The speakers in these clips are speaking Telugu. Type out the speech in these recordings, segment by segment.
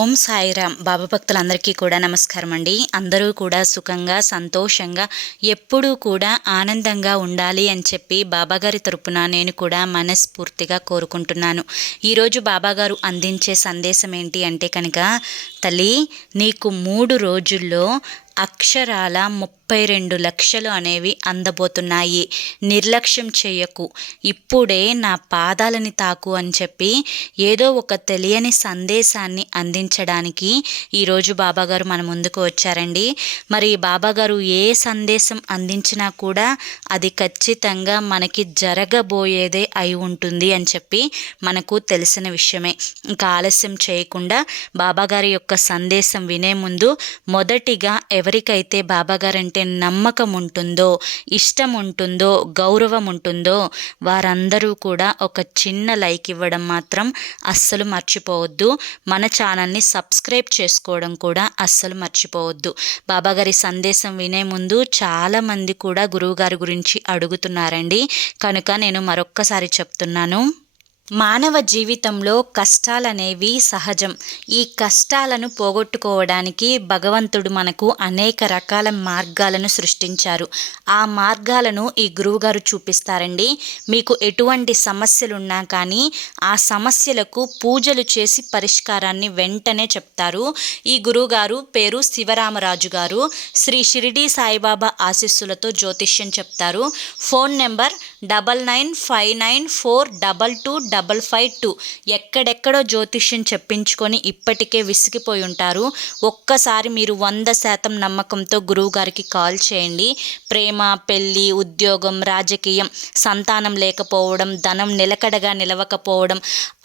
ఓం సాయిరామ్. బాబా భక్తులందరికీ కూడా నమస్కారం అండి. అందరూ కూడా సుఖంగా సంతోషంగా ఎప్పుడూ కూడా ఆనందంగా ఉండాలి అని చెప్పి బాబాగారి తరపున నేను కూడా మనస్ఫూర్తిగా కోరుకుంటున్నాను. ఈరోజు బాబాగారు అందించే సందేశం ఏంటి అంటే కనుక, తల్లి నీకు 3 రోజుల్లో అక్షరాల 32 లక్షలు అనేవి అందబోతున్నాయి. నిర్లక్ష్యం చేయకు, ఇప్పుడే నా పాదాలని తాకు అని చెప్పి ఏదో ఒక తెలియని సందేశాన్ని అందించడానికి ఈరోజు బాబాగారు మన ముందుకు వచ్చారండి. మరి బాబాగారు ఏ సందేశం అందించినా కూడా అది ఖచ్చితంగా మనకి జరగబోయేదే అయి ఉంటుంది అని చెప్పి మనకు తెలిసిన విషయమే. ఇంకా ఆలస్యం చేయకుండా బాబాగారి యొక్క సందేశం వినే ముందు మొదటిగా ఎవరికైతే బాబాగారంటే నమ్మకం ఉంటుందో, ఇష్టం ఉంటుందో, గౌరవం ఉంటుందో వారందరూ కూడా ఒక చిన్న లైక్ ఇవ్వడం మాత్రం అస్సలు మర్చిపోవద్దు. మన ఛానల్ని సబ్స్క్రైబ్ చేసుకోవడం కూడా అస్సలు మర్చిపోవద్దు. బాబాగారి సందేశం వినే ముందు చాలామంది కూడా గురువుగారి గురించి అడుగుతున్నారండి. కనుక నేను మరొక్కసారి చెప్తున్నాను. మానవ జీవితంలో కష్టాలనేవి సహజం. ఈ కష్టాలను పోగొట్టుకోవడానికి భగవంతుడు మనకు అనేక రకాల మార్గాలను సృష్టించారు. ఆ మార్గాలను ఈ గురువుగారు చూపిస్తారండి. మీకు ఎటువంటి సమస్యలున్నా కానీ ఆ సమస్యలకు పూజలు చేసి పరిష్కారాన్ని వెంటనే చెప్తారు. ఈ గురువుగారు పేరు శివరామరాజు గారు. శ్రీ షిరిడి సాయిబాబా ఆశీస్సులతో జ్యోతిష్యం చెప్తారు. Phone number 9959422552. ఎక్కడెక్కడో జ్యోతిష్యం చెప్పించుకొని ఇప్పటికే విసిగిపోయి ఉంటారు. ఒక్కసారి మీరు 100% నమ్మకంతో గురువుగారికి కాల్ చేయండి. ప్రేమ, పెళ్ళి, ఉద్యోగం, రాజకీయం, సంతానం లేకపోవడం, ధనం నిలకడగా నిలవకపోవడం,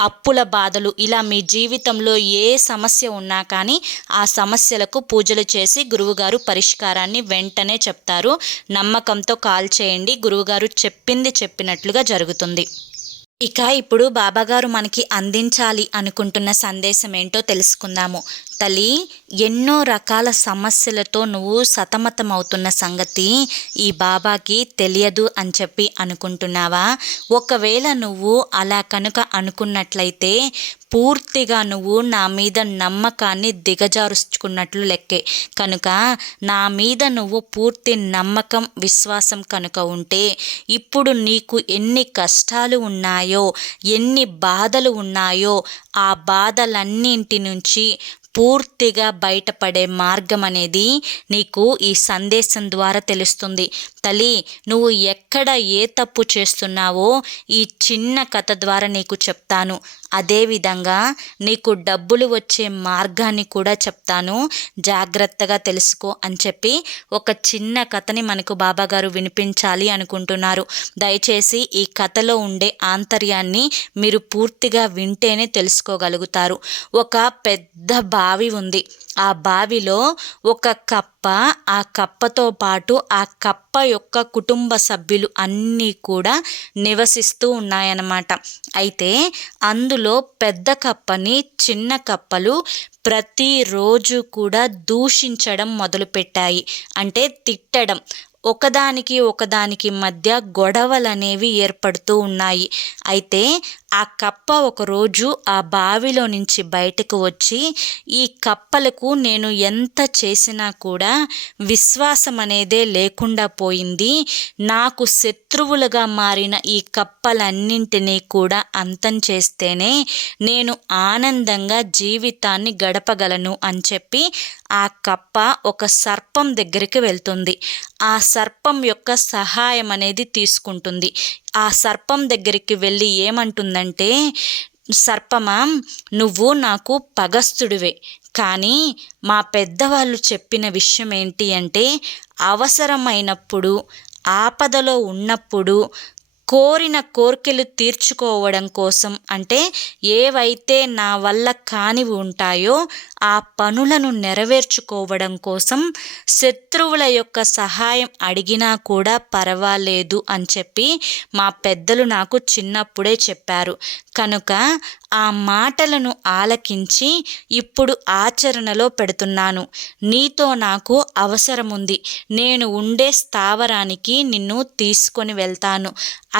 అప్పుల బాధలు, ఇలా మీ జీవితంలో ఏ సమస్య ఉన్నా కానీ ఆ సమస్యలకు పూజలు చేసి గురువుగారు పరిష్కారాన్ని వెంటనే చెప్తారు. నమ్మకంతో కాల్ చేయండి. గురువుగారు చెప్పినట్లుగా జరుగుతుంది. ఇక ఇప్పుడు బాబాగారు మనకి అందించాలి అనుకుంటున్న సందేశం ఏంటో తెలుసుకుందాము. తల్లి, ఎన్నో రకాల సమస్యలతో నువ్వు సతమతం అవుతున్న సంగతి ఈ బాబాకి తెలియదు అని చెప్పి అనుకుంటున్నావా? ఒకవేళ నువ్వు అలా కనుక అనుకున్నట్లయితే పూర్తిగా నువ్వు నా మీద నమ్మకాన్ని దిగజారుచుకున్నట్లు లెక్కే. కనుక నా మీద నువ్వు పూర్తి నమ్మకం, విశ్వాసం కనుక ఉంటే ఇప్పుడు నీకు ఎన్ని కష్టాలు ఉన్నాయో, ఎన్ని బాధలు ఉన్నాయో ఆ బాధలన్నింటి నుంచి పూర్తిగా బయటపడే మార్గం అనేది నీకు ఈ సందేశం ద్వారా తెలుస్తుంది. తల్లి, నువ్వు ఎక్కడ ఏ తప్పు చేస్తున్నావో ఈ చిన్న కథ ద్వారా నీకు చెప్తాను. అదేవిధంగా నీకు డబ్బులు వచ్చే మార్గాన్ని కూడా చెప్తాను. జాగ్రత్తగా తెలుసుకో అని చెప్పి ఒక చిన్న కథని మనకు బాబాగారు వినిపించాలి అనుకుంటున్నారు. దయచేసి ఈ కథలో ఉండే ఆంతర్యాన్ని మీరు పూర్తిగా వింటేనే తెలుసుకోగలుగుతారు. ఒక పెద్ద బావి ఉంది. ఆ బావిలో ఒక కప్ప, ఆ కప్పతో పాటు ఆ కప్ప యొక్క కుటుంబ సభ్యులు అన్నీ కూడా నివసిస్తూ ఉన్నాయన్నమాట. అయితే అందులో పెద్ద కప్పని చిన్న కప్పలు ప్రతిరోజు కూడా దూషించడం మొదలుపెట్టాయి. అంటే తిట్టడం, ఒకదానికి మధ్య గొడవలు అనేవి ఏర్పడుతూ ఉన్నాయి. అయితే ఆ కప్ప ఒకరోజు ఆ బావిలో నుంచి బయటకు వచ్చి, ఈ కప్పలకు నేను ఎంత చేసినా కూడా విశ్వాసం అనేదే లేకుండా పోయింది. నాకు శత్రువులుగా మారిన ఈ కప్పలన్నింటినీ కూడా అంతం చేస్తేనే నేను ఆనందంగా జీవితాన్ని గడపగలను అని చెప్పి ఆ కప్ప ఒక సర్పం దగ్గరికి వెళ్తుంది. ఆ సర్పం యొక్క సహాయం అనేది తీసుకుంటుంది. ఆ సర్పం దగ్గరికి వెళ్ళి ఏమంటుందంటే, సర్పమా, నువ్వు నాకు పగస్తుడివే, కానీ మా పెద్దవాళ్ళు చెప్పిన విషయం ఏంటి అంటే, అవసరమైనప్పుడు, ఆపదలో ఉన్నప్పుడు కోరిన కోర్కెలు తీర్చుకోవడం కోసం, అంటే ఏవైతే నా వల్ల కానివి ఉంటాయో ఆ పనులను నెరవేర్చుకోవడం కోసం శత్రువుల యొక్క సహాయం అడిగినా కూడా పర్వాలేదు అని చెప్పి మా పెద్దలు నాకు చిన్నప్పుడే చెప్పారు. కనుక ఆ మాటలను ఆలకించి ఇప్పుడు ఆచరణలో పెడుతున్నాను. నీతో నాకు అవసరముంది. నేను ఉండే స్థావరానికి నిన్ను తీసుకొని వెళ్తాను.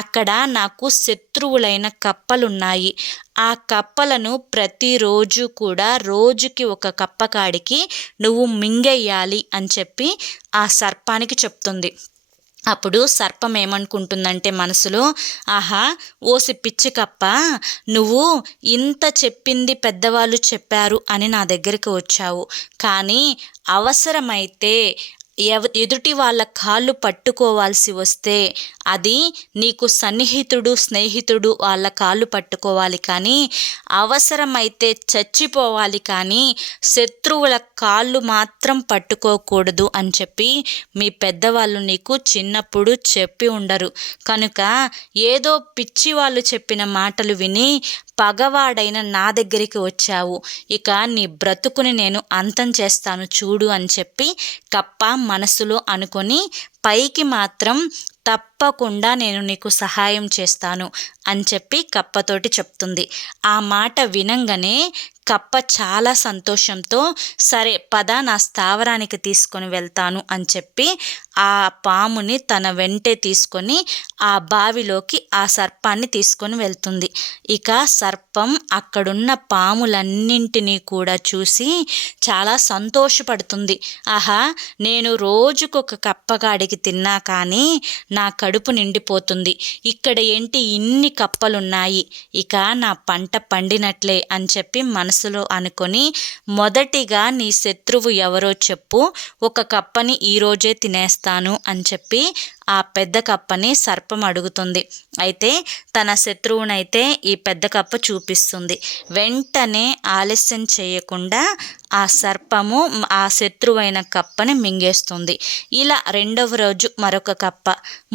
అక్కడ నాకు శత్రువులైన కప్పలున్నాయి. ఆ కప్పలను ప్రతిరోజు కూడా రోజుకి ఒక కప్పకాడికి నువ్వు మింగేయాలి అని చెప్పి ఆ సర్పానికి చెప్తుంది. అప్పుడు సర్పం ఏమనుకుంటుందంటే మనసులో, ఆహా ఓసి పిచ్చి కప్ప, నువ్వు ఇంత చెప్పింది పెద్దవాళ్ళు చెప్పారు అని నా దగ్గరికి వచ్చావు. కానీ అవసరమైతే ఎదుటి వాళ్ళ కాళ్ళు పట్టుకోవాల్సి వస్తే అది నీకు సన్నిహితుడు స్నేహితుడు వాళ్ళ కాళ్ళు పట్టుకోవాలి, కానీ అవసరమైతే చచ్చిపోవాలి, కానీ శత్రువుల కాళ్ళు మాత్రం పట్టుకోకూడదు అని చెప్పి మీ పెద్దవాళ్ళు నీకు చిన్నప్పుడు చెప్పి ఉండరు. కనుక ఏదో పిచ్చి వాళ్ళు చెప్పిన మాటలు విని పగవాడైన నా దగ్గరికి వచ్చావు. ఇక నీ బ్రతుకుని నేను అంతం చేస్తాను చూడు అని చెప్పి కప్ప మనసులో అనుకొని పైకి మాత్రం తప్పకుండా నేను నీకు సహాయం చేస్తాను అని చెప్పి కప్పతోటి చెప్తుంది. ఆ మాట వినంగానే కప్ప చాలా సంతోషంతో సరే పద నా స్థావరానికి తీసుకొని వెళ్తాను అని చెప్పి ఆ పాముని తన వెంటే తీసుకొని ఆ బావిలోకి ఆ సర్పాన్ని తీసుకొని వెళ్తుంది. ఇక సర్పం అక్కడున్న పాములన్నింటినీ కూడా చూసి చాలా సంతోషపడుతుంది. ఆహా, నేను రోజుకొక కప్పగాడికి తిన్నా కానీ నా కడుపు నిండిపోతుంది. ఇక్కడ ఏంటి ఇన్ని కప్పలున్నాయి, ఇక నా పంట పండినట్లే అని చెప్పి మనసులో అనుకొని మొదటిగా నీ శత్రువు ఎవరో చెప్పు, ఒక కప్పని ఈరోజే తినేస్తాను అని చెప్పి ఆ పెద్ద కప్పని సర్పం అడుగుతుంది. అయితే తన శత్రువునైతే ఈ పెద్ద కప్ప చూపిస్తుంది. వెంటనే ఆలస్యం చేయకుండా ఆ సర్పము ఆ శత్రువైన కప్పని మింగేస్తుంది. ఇలా 2వ రోజు మరొక కప్ప,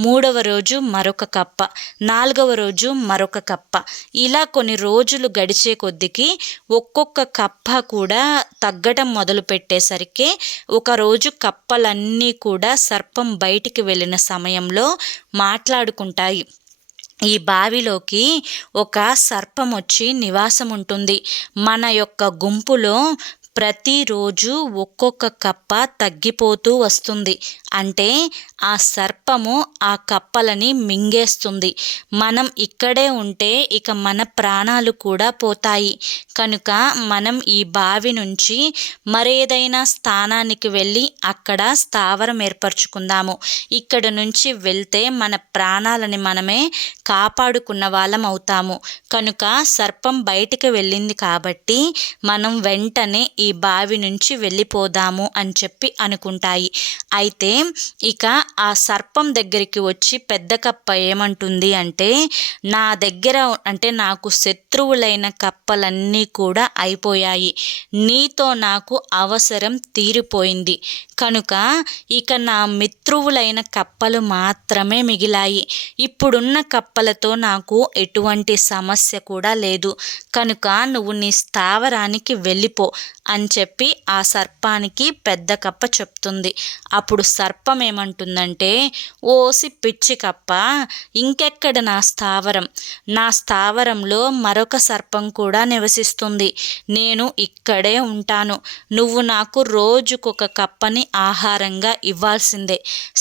3వ రోజు మరొక కప్ప, 4వ రోజు మరొక కప్ప. ఇలా కొన్ని రోజులు గడిచే కొద్దికి ఒక్కొక్క కప్ప కూడా తగ్గటం మొదలు పెట్టేసరికి ఒకరోజు కప్పలన్నీ కూడా సర్పం బయటికి వెళ్ళిన సమయంలో మాట్లాడుకుంటాయి. ఈ బావిలోకి ఒక సర్పం వచ్చి నివాసం ఉంటుంది. మన యొక్క గుంపులో ప్రతిరోజు ఒక్కొక్క కప్ప తగ్గిపోతూ వస్తుంది. అంటే ఆ సర్పము ఆ కప్పలని మింగేస్తుంది. మనం ఇక్కడే ఉంటే ఇక మన ప్రాణాలు కూడా పోతాయి. కనుక మనం ఈ బావి నుంచి మరేదైనా స్థానానికి వెళ్ళి అక్కడ స్థావరం ఏర్పరచుకుందాము. ఇక్కడ నుంచి వెళ్తే మన ప్రాణాలని మనమే కాపాడుకున్న వాళ్ళం అవుతాము. కనుక సర్పం బయటికి వెళ్ళింది కాబట్టి మనం వెంటనే ఈ బావి నుంచి వెళ్ళిపోదాము అని చెప్పి అనుకుంటాయి. అయితే ఇక ఆ సర్పం దగ్గరికి వచ్చి పెద్ద కప్ప ఏమంటుంది అంటే, నా దగ్గర అంటే నాకు శత్రువులైన కప్పలన్నీ కూడా అయిపోయాయి, నీతో నాకు అవసరం తీరిపోయింది. కనుక ఇక నా మిత్రువులైన కప్పలు మాత్రమే మిగిలాయి. ఇప్పుడున్న కప్పలతో నాకు ఎటువంటి సమస్య కూడా లేదు. కనుక నువ్వు నీ స్థావరానికి వెళ్ళిపో అని చెప్పి ఆ సర్పానికి పెద్ద కప్ప చెప్తుంది. అప్పుడు సర్పం ఏమంటుందంటే, ఓసి పిచ్చి కప్ప, ఇంకెక్కడ నా స్థావరం? నా స్థావరంలో మరొక సర్పం కూడా నివసిస్తుంది. నేను ఇక్కడే ఉంటాను. నువ్వు నాకు రోజుకొక కప్పని ఆహారంగా ఇవ్వాల్సిందే.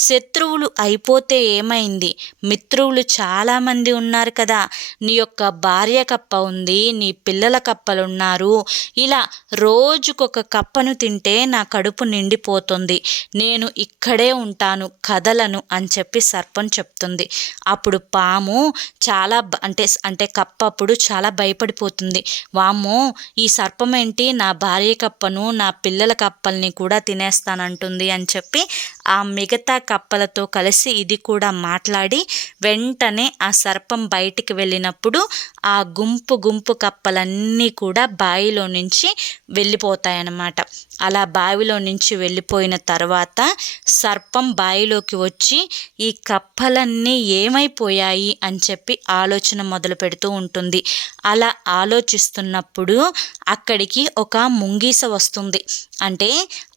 శత్రువులు అయిపోతే ఏమైంది? మిత్రువులు చాలామంది ఉన్నారు కదా. నీ యొక్క భార్య కప్ప ఉంది, నీ పిల్లల కప్పలున్నారు. ఇలా రోజుకొక కప్పను తింటే నా కడుపు నిండిపోతుంది. నేను ఇక్కడే ఉంటాను, కదలను అని చెప్పి సర్పం చెప్తుంది. అప్పుడు పాము చాలా అంటే కప్ప అప్పుడు చాలా భయపడిపోతుంది. వామ్మో, ఈ సర్పం ఏంటి నా భార్య కప్పను నా పిల్లల కప్పల్ని కూడా తినేస్తానంటుంది అని చెప్పి ఆ మిగతా కప్పలతో కలిసి ఇది కూడా మాట్లాడి వెంటనే ఆ సర్పం బయటికి వెళ్ళినప్పుడు ఆ గుంపు కప్పలన్నీ కూడా బావిలో నుంచి వెళ్ళిపోతాయన్నమాట. అలా బావిలో నుంచి వెళ్ళిపోయిన తర్వాత సర్పం బావిలోకి వచ్చి ఈ కప్పలన్నీ ఏమైపోయాయి అని చెప్పి ఆలోచన మొదలు పెడుతూ ఉంటుంది. అలా ఆలోచిస్తున్నప్పుడు అక్కడికి ఒక ముంగీస వస్తుంది. అంటే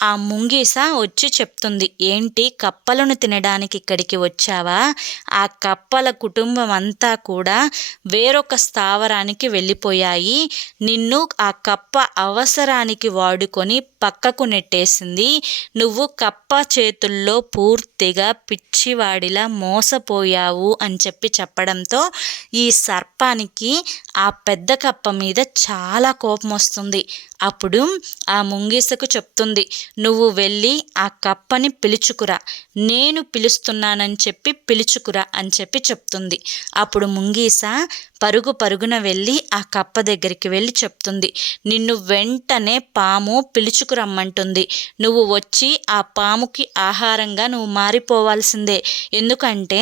ఆ ముంగీస వచ్చి చెప్తుంది, ఏంటి కప్పలను తినడానికి ఇక్కడికి వచ్చావా? ఆ కప్పల కుటుంబం అంతా కూడా వేరొక స్థావరానికి వెళ్ళిపోయాయి. నిన్ను ఆ కప్ప అవసరానికి వాడుకొని పక్కకు నెట్టేసింది. నువ్వు కప్ప చేతుల్లో పూర్తిగా పిచ్చివాడిలా మోసపోయావు అని చెప్పడంతో ఈ సర్పానికి ఆ పెద్ద కప్ప మీద చాలా కోపం వస్తుంది. అప్పుడు ఆ ముంగీసకు చెప్తుంది, నువ్వు వెళ్ళి ఆ కప్పని పిలుచుకురా, నేను పిలుస్తున్నానని చెప్పి పిలుచుకురా అని చెప్తుంది. అప్పుడు ముంగీస పరుగున వెళ్ళి ఆ కప్ప దగ్గరికి వెళ్ళి చెప్తుంది, నిన్ను వెంటనే పాము పిలుచుకురమ్మంటుంది. నువ్వు వచ్చి ఆ పాముకి ఆహారంగా నువ్వు మారిపోవాల్సిందే. ఎందుకంటే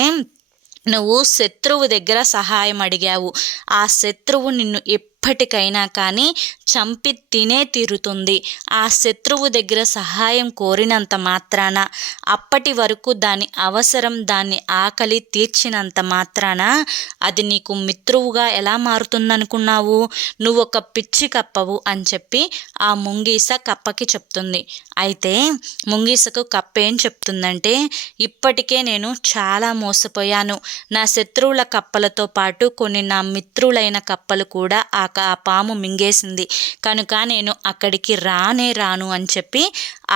నువ్వు శత్రువు దగ్గర సహాయం అడిగావు. ఆ శత్రువు నిన్ను ఎప్పటికైనా కానీ చంపి తినే తీరుతుంది. ఆ శత్రువు దగ్గర సహాయం కోరినంత మాత్రాన, అప్పటి వరకు దాని అవసరం, దాని ఆకలి తీర్చినంత మాత్రాన అది నీకు మిత్రువుగా ఎలా మారుతుందనుకున్నావు? నువ్వు ఒక పిచ్చి కప్పవు అని చెప్పి ఆ ముంగీస కప్పకి చెప్తుంది. అయితే ముంగీసకు కప్ప ఏం చెప్తుందంటే, ఇప్పటికే నేను చాలా మోసపోయాను. నా శత్రువుల కప్పలతో పాటు కొన్ని నా మిత్రులైన కప్పలు కూడా ఆ పాము మింగేసింది. కనుక నేను అక్కడికి రాను అని చెప్పి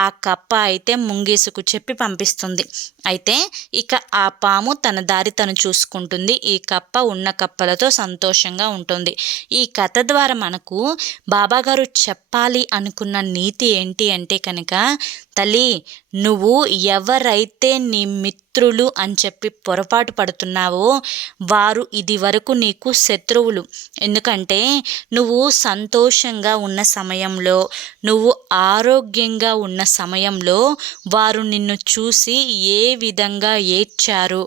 ఆ కప్ప అయితే ముంగీసుకు చెప్పి పంపిస్తుంది. అయితే ఇక ఆ పాము తన దారి తను చూసుకుంటుంది. ఈ కప్ప ఉన్న కప్పలతో సంతోషంగా ఉంటుంది. ఈ కథ ద్వారా మనకు బాబాగారు చెప్పాలి అనుకున్న నీతి ఏంటి అంటే కనుక, తల్లి, నువ్వు ఎవరైతే నీ మిత్రులు అని చెప్పి పొరపాటు పడుతున్నావో వారు ఇది వరకు నీకు శత్రువులు. ఎందుకంటే నువ్వు సంతోషంగా ఉన్న సమయంలో, నువ్వు ఆరోగ్యంగా ఉన్న సమయంలో వారు నిన్ను చూసి ఏ విధంగా ఏడ్చారు,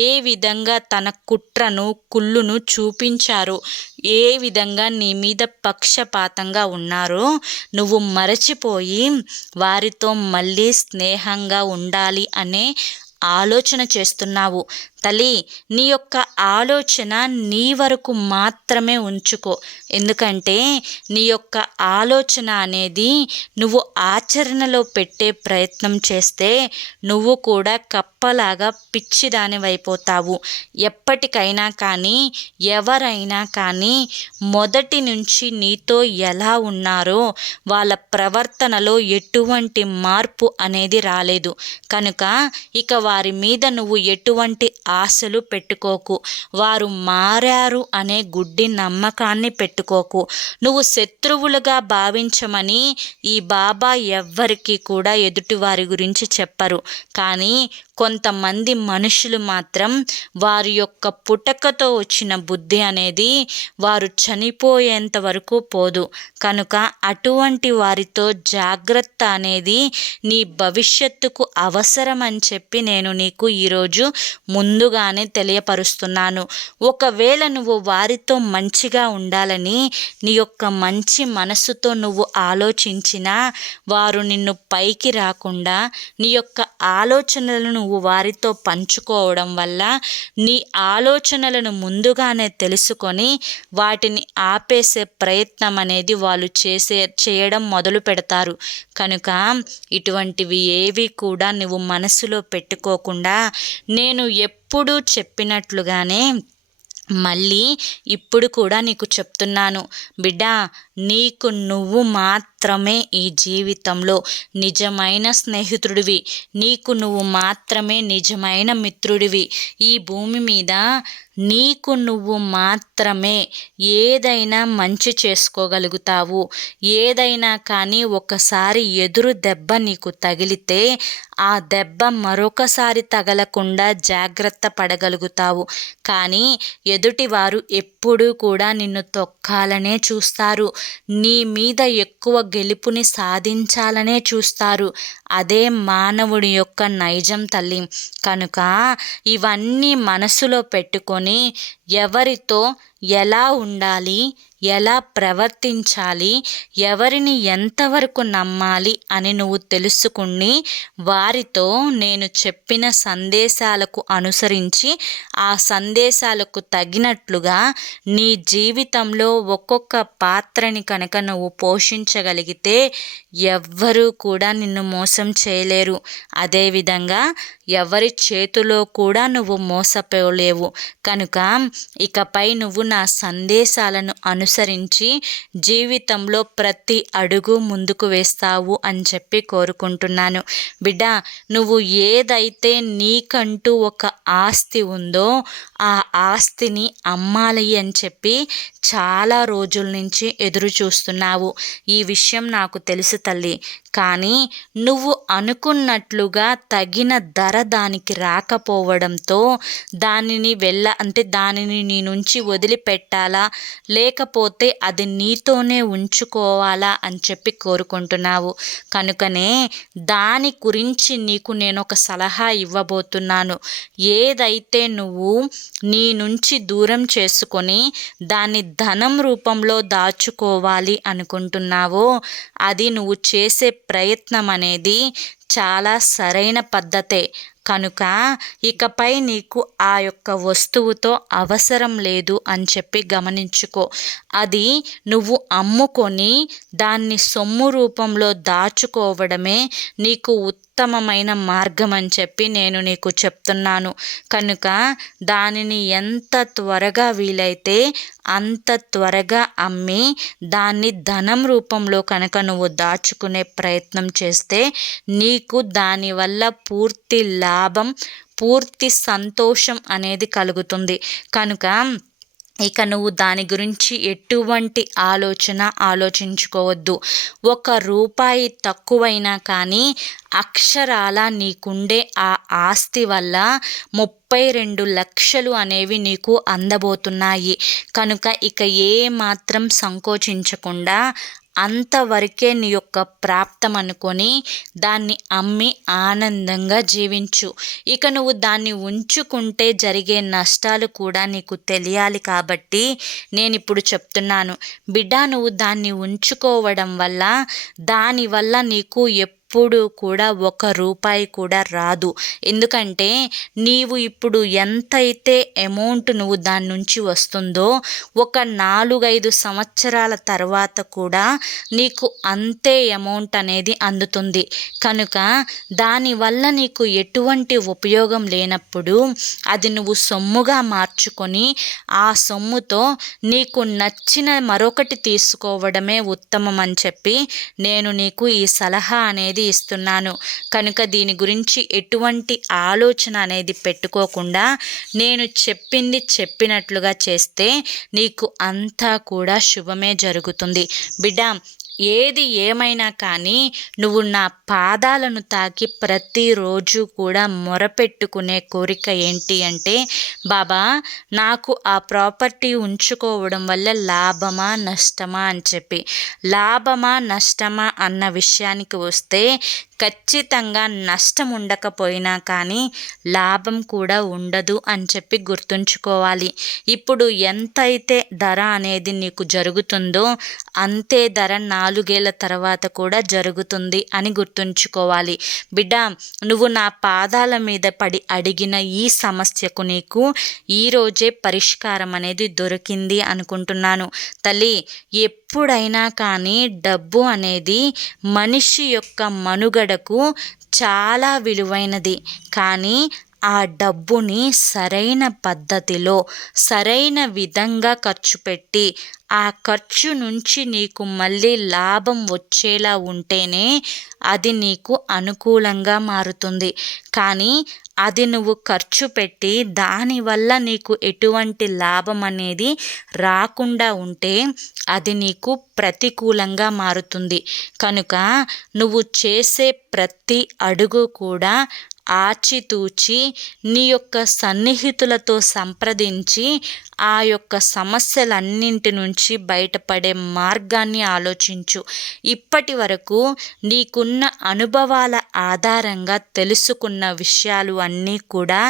ఏ విధంగా తన కుట్రను కుళ్ళును చూపించారు, ఏ విధంగా నీ మీద పక్షపాతంగా ఉన్నారో నువ్వు మరచిపోయి వారితో మళ్ళీ స్నేహంగా ఉండాలి అనే ఆలోచన చేస్తున్నావు. తల్లి, నీ యొక్క ఆలోచన నీ వరకు మాత్రమే ఉంచుకో. ఎందుకంటే నీ యొక్క ఆలోచన అనేది నువ్వు ఆచరణలో పెట్టే ప్రయత్నం చేస్తే నువ్వు కూడా కప్పలాగా పిచ్చిదానివైపోతావు. ఎప్పటికైనా కానీ ఎవరైనా కానీ మొదటి నుంచి నీతో ఎలా ఉన్నారో వాళ్ళ ప్రవర్తనలో ఎటువంటి మార్పు అనేది రాలేదు. కనుక ఇక వారి మీద నువ్వు ఎటువంటి ఆశలు పెట్టుకోకు. వారు మారారు అనే గుడ్డి నమ్మకాన్ని పెట్టుకోకు. నువ్వు శత్రువులుగా భావించమని ఈ బాబా ఎవ్వరికీ కూడా ఎదుటి వారి గురించి చెప్పరు. కానీ కొంతమంది మనుషులు మాత్రం వారి యొక్క పుటకతో వచ్చిన బుద్ధి అనేది వారు చనిపోయేంత వరకు పోదు. కనుక అటువంటి వారితో జాగ్రత్త అనేది నీ భవిష్యత్తుకు అవసరం అని చెప్పి నేను నీకు ఈరోజు ముందుగానే తెలియపరుస్తున్నాను. ఒకవేళ నువ్వు వారితో మంచిగా ఉండాలని నీ యొక్క మంచి మనసుతో నువ్వు ఆలోచించినా వారు నిన్ను పైకి రాకుండా నీ యొక్క ఆలోచనలను నువ్వు వారితో పంచుకోవడం వల్ల నీ ఆలోచనలను ముందుగానే తెలుసుకొని వాటిని ఆపేసే ప్రయత్నం అనేది వాళ్ళు చేయడం మొదలు పెడతారు. కనుక ఇటువంటివి ఏవి కూడా నువ్వు మనసులో పెట్టుకోకుండా నేను ఎప్పుడూ చెప్పినట్లుగానే మళ్ళీ ఇప్పుడు కూడా నీకు చెప్తున్నాను, బిడ్డా, నీకు నువ్వు మాత్రమే ఈ జీవితంలో నిజమైన స్నేహితుడివి. నీకు నువ్వు మాత్రమే నిజమైన మిత్రుడివి. ఈ భూమి మీద నీకు నువ్వు మాత్రమే ఏదైనా మంచి చేసుకోగలుగుతావు. ఏదైనా కానీ ఒకసారి ఎదురు దెబ్బ నీకు తగిలితే ఆ దెబ్బ మరొకసారి తగలకుండా జాగ్రత్త పడగలుగుతావు. కానీ ఎదుటివారు ఎప్పుడూ కూడా నిన్ను తొక్కాలనే చూస్తారు. నీ మీద ఎక్కువ గెలుపుని సాధించాలనే చూస్తారు. అదే మానవుడి యొక్క నైజం తల్లి. కనుక ఇవన్నీ మనసులో పెట్టుకొని ఎవరితో ఎలా ఉండాలి, ఎలా ప్రవర్తించాలి, ఎవరిని ఎంతవరకు నమ్మాలి అని నువ్వు తెలుసుకుని వారితో నేను చెప్పిన సందేశాలకు అనుసరించి ఆ సందేశాలకు తగినట్లుగా నీ జీవితంలో ఒక్కొక్క పాత్రని కనుక నువ్వు పోషించగలిగితే ఎవ్వరూ కూడా నిన్ను మోసం చేయలేరు. అదేవిధంగా ఎవరి చేతిలో కూడా నువ్వు మోసపోలేవు. కనుక ఇకపై నువ్వు నా సందేశాలను అనుసరించి జీవితంలో ప్రతి అడుగు ముందుకు వేస్తావు అని చెప్పి కోరుకుంటున్నాను. బిడ్డ, నువ్వు ఏదైతే నీకంటూ ఒక ఆస్తి ఉందో ఆ ఆస్తిని అమ్మాలి అని చెప్పి చాలా రోజుల నుంచి ఎదురు చూస్తున్నావు. ఈ విషయం నాకు తెలుసు తల్లి. కానీ నువ్వు అనుకున్నట్లుగా తగిన ధర దానికి రాకపోవడంతో దానిని నీ నుంచి వదిలిపెట్టాలా, లేకపోతే అది నీతోనే ఉంచుకోవాలా అని చెప్పి కోరుకుంటున్నావు. కనుకనే దాని గురించి నీకు నేను ఒక సలహా ఇవ్వబోతున్నాను. ఏదైతే నువ్వు నీ నుంచి దూరం చేసుకొని దాన్ని ధనం రూపంలో దాచుకోవాలి అనుకుంటున్నావో అది నువ్వు చేసే ప్రయత్నం అనేది చాలా సరైన పద్ధతే. కనుక ఇకపై నీకు ఆ యొక్క వస్తువుతో అవసరం లేదు అని చెప్పి గమనించుకో. అది నువ్వు అమ్ముకొని దాన్ని సొమ్ము రూపంలో దాచుకోవడమే నీకు ఉత్తమమైన మార్గం అని చెప్పి నేను నీకు చెప్తున్నాను. కనుక దానిని ఎంత త్వరగా వీలైతే అంత త్వరగా అమ్మి దాన్ని ధనం రూపంలో కనుక నువ్వు దాచుకునే ప్రయత్నం చేస్తే నీకు దానివల్ల పూర్తి లాభం, పూర్తి సంతోషం అనేది కలుగుతుంది. కనుక ఇక నువ్వు దాని గురించి ఎటువంటి ఆలోచించుకోవద్దు. 1 రూపాయి తక్కువైనా కానీ అక్షరాల నీకుండే ఆ ఆస్తి వల్ల 32 లక్షలు అనేవి నీకు అందబోతున్నాయి. కనుక ఇక ఏ మాత్రం సంకోచించకుండా అంతవరకే నీ యొక్క ప్రాప్తం అనుకొని దాన్ని అమ్మి ఆనందంగా జీవించు. ఇక నువ్వు దాన్ని ఉంచుకుంటే జరిగే నష్టాలు కూడా నీకు తెలియాలి కాబట్టి నేను ఇప్పుడు చెప్తున్నాను. బిడ్డ, నువ్వు దాన్ని ఉంచుకోవడం వల్ల దానివల్ల నీకు ఎప్పుడు కూడా 1 రూపాయి కూడా రాదు. ఎందుకంటే నీవు ఇప్పుడు ఎంతైతే అమౌంట్ నువ్వు దాని నుంచి వస్తుందో ఒక 4-5 సంవత్సరాల తర్వాత కూడా నీకు అంతే అమౌంట్ అనేది అందుతుంది. కనుక దానివల్ల నీకు ఎటువంటి ఉపయోగం లేనప్పుడు అది నువ్వు సొమ్ముగా మార్చుకొని ఆ సొమ్ముతో నీకు నచ్చిన మరొకటి తీసుకోవడమే ఉత్తమం అని చెప్పి నేను నీకు ఈ సలహా అనేది ఇస్తున్నాను. కనుక దీని గురించి ఎటువంటి ఆలోచన అనేది పెట్టుకోకుండా నేను చెప్పింది చెప్పినట్లుగా చేస్తే నీకు అంతా కూడా శుభమే జరుగుతుంది. బిడ్డ, ఏది ఏమైనా కానీ నువ్వు నా పాదాలను తాకి ప్రతిరోజు కూడా మొరపెట్టుకునే కోరిక ఏంటి అంటే, బాబా నాకు ఆ ప్రాపర్టీ ఉంచుకోవడం వల్ల లాభమా నష్టమా అని చెప్పి. లాభమా నష్టమా అన్న విషయానికి వస్తే ఖచ్చితంగా నష్టం ఉండకపోయినా కానీ లాభం కూడా ఉండదు అని చెప్పి గుర్తుంచుకోవాలి. ఇప్పుడు ఎంతైతే ధర అనేది నీకు జరుగుతుందో అంతే ధర 4 ఏళ్ల తర్వాత కూడా జరుగుతుంది అని గుర్తుంచుకోవాలి. బిడ్డ, నువ్వు నా పాదాల మీద పడి అడిగిన ఈ సమస్యకు నీకు ఈరోజే పరిష్కారం అనేది దొరికింది అనుకుంటున్నాను. తల్లి, ఎప్పుడైనా కానీ డబ్బు అనేది మనిషి యొక్క మనుగడకు చాలా విలువైనది. కానీ ఆ డబ్బుని సరైన పద్ధతిలో సరైన విధంగా ఖర్చు పెట్టి ఆ ఖర్చు నుంచి నీకు మళ్ళీ లాభం వచ్చేలా ఉంటేనే అది నీకు అనుకూలంగా మారుతుంది. కానీ అది నువ్వు ఖర్చు పెట్టి దానివల్ల నీకు ఎటువంటి లాభం అనేది రాకుండా ఉంటే అది నీకు ప్రతికూలంగా మారుతుంది. కనుక నువ్వు చేసే ప్రతి అడుగు కూడా ఆచితూచి నీ యొక్క సన్నిహితులతో సంప్రదించి ఆ యొక్క సమస్యలన్నింటి నుంచి బయటపడే మార్గాన్ని ఆలోచించు. ఇప్పటి వరకు నీకున్న అనుభవాల ఆధారంగా తెలుసుకున్న విషయాలు అన్నీ కూడా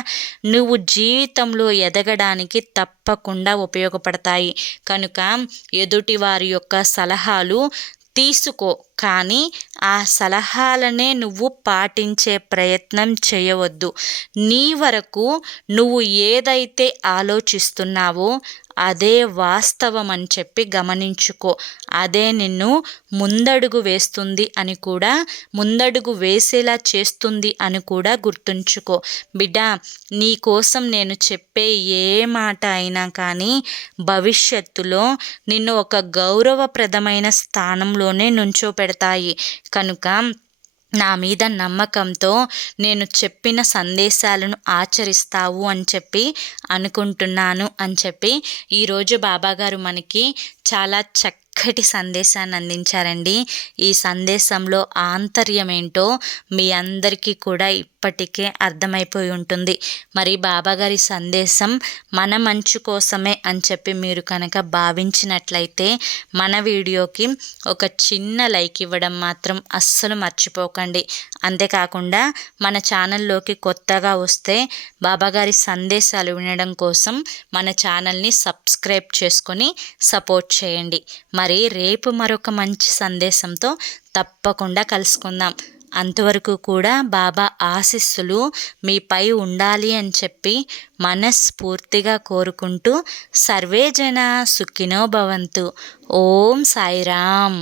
నువ్వు జీవితంలో ఎదగడానికి తప్పకుండా ఉపయోగపడతాయి. కనుక ఎదుటి వారి యొక్క సలహాలు తీసుకో, కానీ ఆ సలహాలనే నువ్వు పాటించే ప్రయత్నం చేయవద్దు. నీ వరకు నువ్వు ఏదైతే ఆలోచిస్తున్నావో అదే వాస్తవం అని చెప్పి గమనించుకో. అదే నిన్ను ముందడుగు వేస్తుంది అని కూడా, ముందడుగు వేసేలా చేస్తుంది అని కూడా గుర్తుంచుకో. బిడ్డ, నీ కోసం నేను చెప్పే ఏ మాట అయినా కానీ భవిష్యత్తులో నిన్ను ఒక గౌరవప్రదమైన స్థానంలోనే నుంచోపెడతాయి. కనుక నా మీద నమ్మకంతో నేను చెప్పిన సందేశాలను ఆచరిస్తావు అని చెప్పి అనుకుంటున్నాను అని చెప్పి ఈరోజు బాబాగారు మనకి చాలా చక్కటి సందేశాన్ని అందించారండి. ఈ సందేశంలో ఆంతర్యం ఏంటో మీ అందరికీ కూడా ఇప్పటికే అర్థమైపోయి ఉంటుంది. మరి బాబాగారి సందేశం మన మంచు కోసమే అని చెప్పి మీరు కనుక భావించినట్లయితే మన వీడియోకి ఒక చిన్న లైక్ ఇవ్వడం మాత్రం అస్సలు మర్చిపోకండి. అంతేకాకుండా మన ఛానల్లోకి కొత్తగా వస్తే బాబాగారి సందేశాలు వినడం కోసం మన ఛానల్ని సబ్స్క్రైబ్ చేసుకొని సపోర్ట్ చేయండి. మరి రేపు మరొక మంచి సందేశంతో తప్పకుండా కలుసుకుందాం. అంతవరకు కూడా బాబా ఆశీస్సులు మీపై ఉండాలి అని చెప్పి మనస్ఫూర్తిగా కోరుకుంటూ సర్వే జన సుఖినో భవంతు. ఓం సాయిరామ్.